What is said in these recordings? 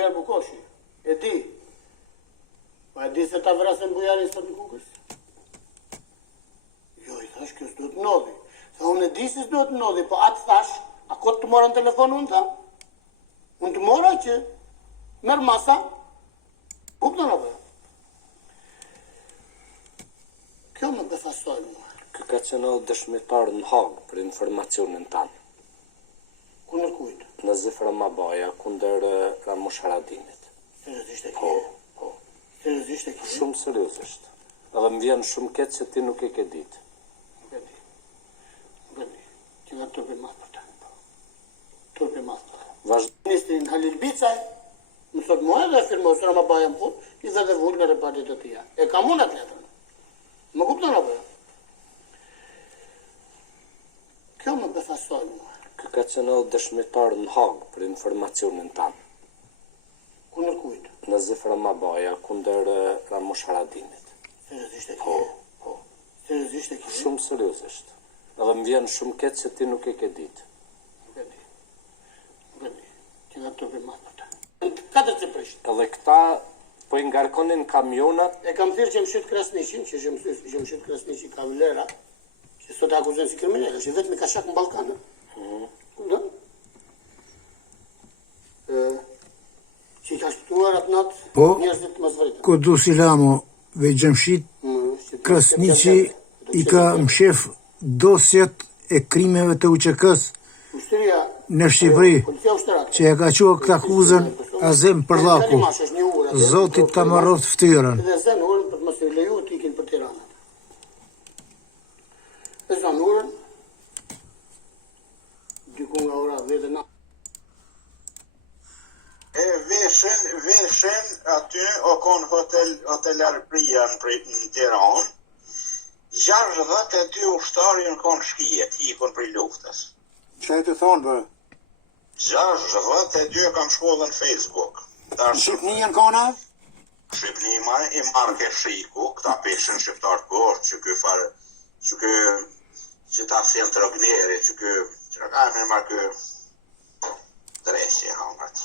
Bujar Bukoshi, e di. Pa e di se ta vrasin bujarin sot në Kukës? Jo, i thash, kjo s'do të ndodhi. Sa unë e di se s'do të ndodhi, po atë thash, a kot të morën telefon unë tha? Unë të mora që merë masa, kupton apo? Kjo më befasoj mua. Kë ka qenë dëshmitar në Hagë për informacionin tanë. Kundër kujt? Në Zifra Mabaja, kundër Ramush Haradinit. Seriozisht e ke? Po. Seriozisht e ke? Shumë seriozisht. Edhe më vjen shumë keq se ti nuk e ke ditë. Nuk e di. Nuk e di. Që nga turpi madh për ta. Turpi madh. Ministrin Halil Bicaj, më sot mua edhe firmoj Zifra Mabaja më punë, i dhe vullë në repartit të tia. E kam unë atë letërën. Më kupton apo? Kjo më befasoj mua. Kë ka qenë dëshmitar në Hagë për informacionin tanë. Kundër kujt? Në Zifra Mabaja, kundër Ramush Haradinit. Seriozisht e ke? Po. Seriozisht e ke? Shumë seriozisht. Edhe më vjen shumë keq se ti nuk e ke ditë. Nuk e di. Nuk e di. Që nga turpi madh për ta. 4 ciprisht. Edhe këta po i ngarkonin kamionat. E kam thirrë që më shyt Krasniqin, që më shyt Krasniqi ka vlera, që sot akuzojnë si kriminal, është vetëm ka shak në Ballkan. Kupton? Që i ka shpëtuar atë natë njerëzit të mosvërtetë. Kodu Silamo ve Gjemshit Krasniqi i ka mshef dosjet e krimeve të UÇK-s në Shqipëri, që ja ka qua këtë akuzën Azem Përllaku. Zotit ta marroft ftyrën. Dhe zënë urën për të mos i leju të ikin për Tiranë. E zënë urën, diku nga ora 10 natë. E veshen aty o konë hotelar Prian në Tiranë, 62 ushtarë në konë shkijet, ikon për luftës. Që e të thonë bërë? 62 kam shkollën Facebook. Në Shqipni në kona? Shqipni i marrë ke shiku, këta peshen shqiptarë kërë, që ta sen të rëgneri, që ka me marrë kë dresi hangat.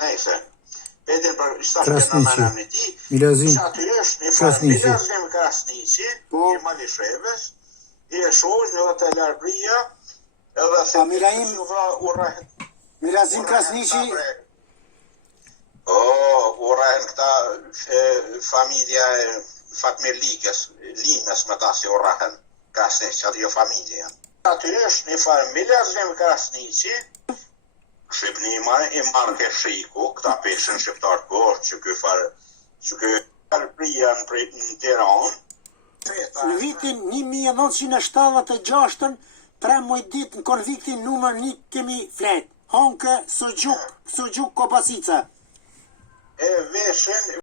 Nejse, pedin për shtatë në në ti, Milazim që aty është një farë Milazim Krasniqi, i Malisheves, i e shohë në hotelar Bria, edhe se Milazim Krasniqi u rrehen këta familja Fatmir Linës me ta si u rrehen Krasniqi, atë jo familje janë. Aty është një farë Milazim Krasniqi, Shqipni i marrë ke shiku, këta peshen shqiptarë kërë, që kë Bria në Tiranë. Në vitin 1976, 3 muaj ditë në konviktin numër 1 kemi flet. Honke Sujuk Kobasica. E veshen